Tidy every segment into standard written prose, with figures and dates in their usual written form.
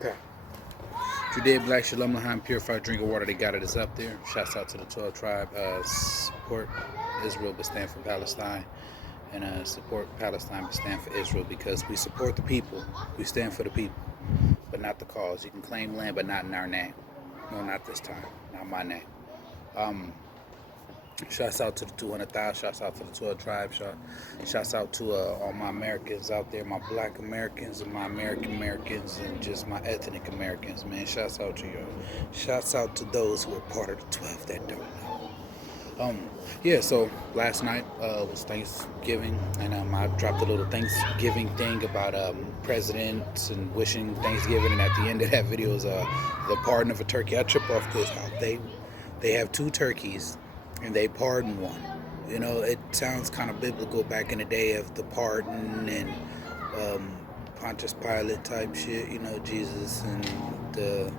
Okay. Today, Black Shalom L'Chaim purified drinking water. They got it. It's up there. Shouts out to the 12 tribe. Support Israel, but stand for Palestine. And support Palestine, but stand for Israel, because we support the people. We stand for the people, but not the cause. You can claim land, but not in our name. No, not this time. Not my name. Shouts out to the 200,000. Shouts out to the 12 tribes. Shouts out to all my Americans out there, my Black Americans and my American Americans and just my ethnic Americans, man. Shouts out to you. Shouts out to those who are part of the 12 that don't know. Yeah, so last night was Thanksgiving, and I dropped a little Thanksgiving thing about presidents and wishing Thanksgiving, and at the end of that video is the pardon of a turkey. I trip off this, how they have two turkeys, and they pardon one. You know, it sounds kind of biblical back in the day of the pardon and Pontius Pilate type shit, you know, Jesus and the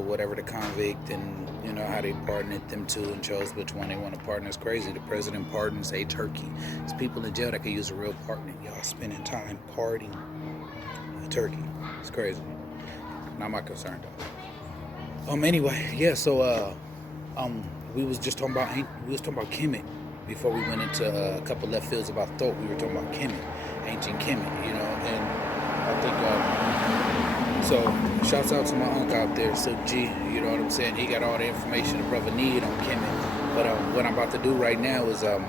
whatever, the convict, and you know how they pardoned them two and chose which one they want to pardon. It's crazy. The president pardons a turkey. There's people in jail that could use a real pardon. Y'all spending time pardoning a turkey. It's crazy. Not my concern though. Anyway, yeah. So we was talking about Kemet before we went into a couple left fields about thought. We were talking about Kemet, ancient Kemet, you know, and I think so. Shouts out to my uncle out there, so G, you know what I'm saying. He got all the information the brother need on Kemet. But what I'm about to do right now is I'm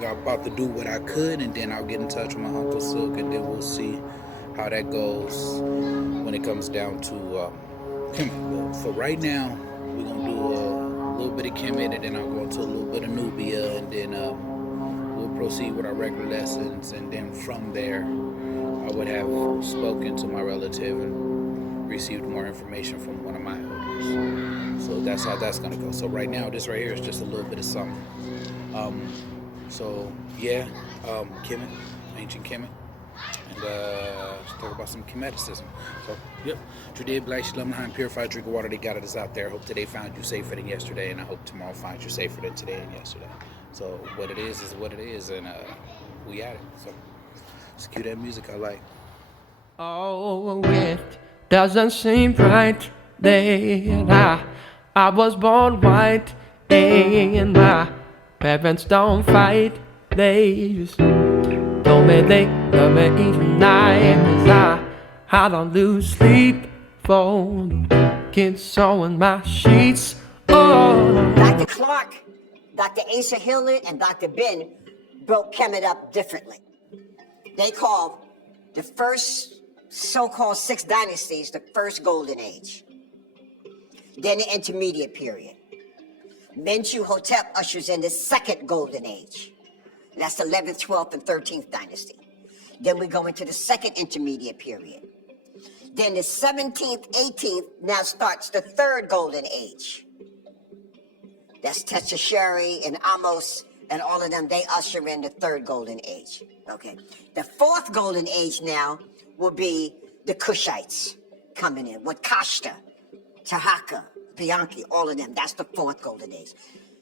about to do what I could, and then I'll get in touch with my Uncle Silk, and then we'll see how that goes when it comes down to Kemet. But for right now, we're gonna do a little bit of Kemet, and then I'll go into a little bit of Nubia, and then we'll proceed with our regular lessons, and then from there I would have spoken to my relative and received more information from one of my elders. So that's how that's gonna go. So right now, this right here is just a little bit of something. So yeah, Kemet, ancient Kemet, and let's talk about some Kemeticism. So yep, today Black Shalom L'Chaim purified drinking water. They got it. It's out there. I hope today found you safer than yesterday, and I hope tomorrow finds you safer than today and yesterday. So what it is what it is, and we at it. So let's cue that music I like. Oh, it doesn't seem right that I was born white, and my parents don't fight. They just told me they love me each night, as I don't lose sleep for the kids sewing my sheets. Oh, Dr. Clark, Dr. Asa Hillard, and Dr. Ben broke Kemet up differently. They called the first so-called 6 dynasties the first golden age. Then the intermediate period. Menchu Hotep ushers in the second golden age. That's the 11th, 12th, and 13th dynasty. Then we go into the second intermediate period. Then the 17th, 18th now starts the third golden age. That's Teshashari and Amos and all of them. They usher in the third golden age. Okay. The fourth golden age now will be the Kushites coming in with Kashta, Tahaka, Bianchi, all of them. That's the fourth golden age.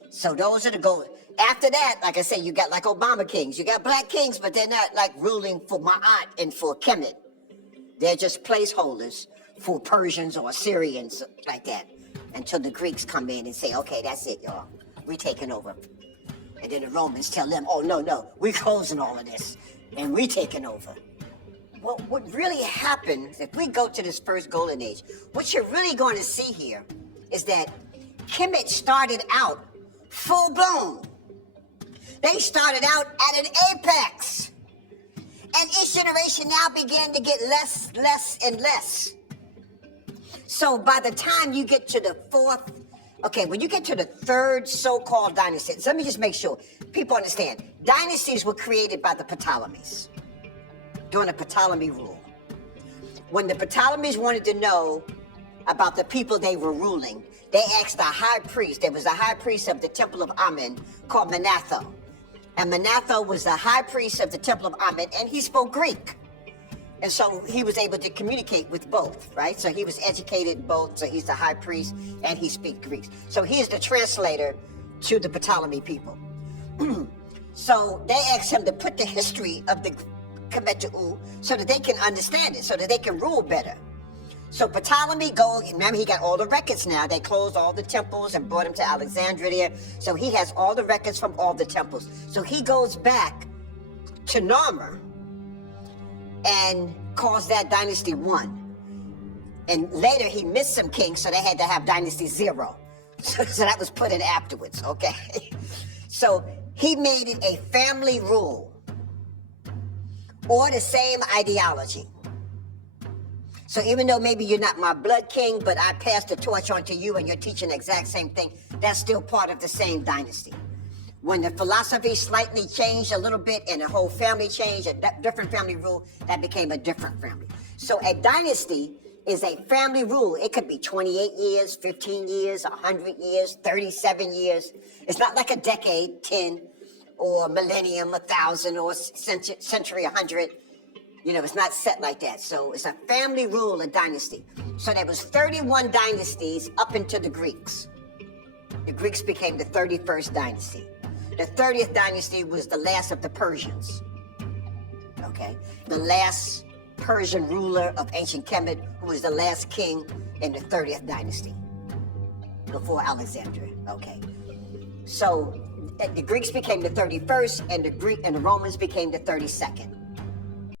So those are the golden. After that, like I say, you got like Obama kings. You got black kings, but they're not like ruling for Ma'at and for Kemet. They're just placeholders for Persians or Assyrians like that, until the Greeks come in and say, okay, that's it, y'all. We taking over. And then the Romans tell them, oh, no, we closing all of this, and we taking over. Well, what really happens, if we go to this first golden age, what you're really going to see here is that Kemet started out full blown. They started out at an apex. And each generation now began to get less, and less. So by the time you get to the fourth, okay, when you get to the third so-called dynasty, so let me just make sure people understand. Dynasties were created by the Ptolemies during the Ptolemy rule. When the Ptolemies wanted to know about the people they were ruling, they asked the high priest. There was a high priest of the Temple of Amen called Manetho. And Manetho was the high priest of the Temple of Amen, and he spoke Greek. And so he was able to communicate with both, right? So he was educated both, so he's the high priest, and he speaks Greek. So he is the translator to the Ptolemy people. So they asked him to put the history of the Kemetu, so that they can understand it, so that they can rule better. So Ptolemy goes, remember he got all the records now. They closed all the temples and brought him to Alexandria. So he has all the records from all the temples. So he goes back to Narmer and calls that dynasty 1. And later he missed some kings, so they had to have dynasty 0. So that was put in afterwards, okay? So he made it a family rule or the same ideology. So even though maybe you're not my blood king, but I passed the torch on to you and you're teaching the exact same thing, that's still part of the same dynasty. When the philosophy slightly changed a little bit and the whole family changed, a different family rule, that became a different family. So a dynasty is a family rule. It could be 28 years, 15 years, 100 years, 37 years. It's not like a decade, 10, or millennium, 1,000, or century, 100. You know, it's not set like that. So it's a family rule, a dynasty. So there was 31 dynasties up into the Greeks. The Greeks became the 31st dynasty. The 30th dynasty was the last of the Persians. Okay? The last Persian ruler of ancient Kemet, who was the last king in the 30th dynasty before Alexandria. Okay. So the Greeks became the 31st and the Romans became the 32nd.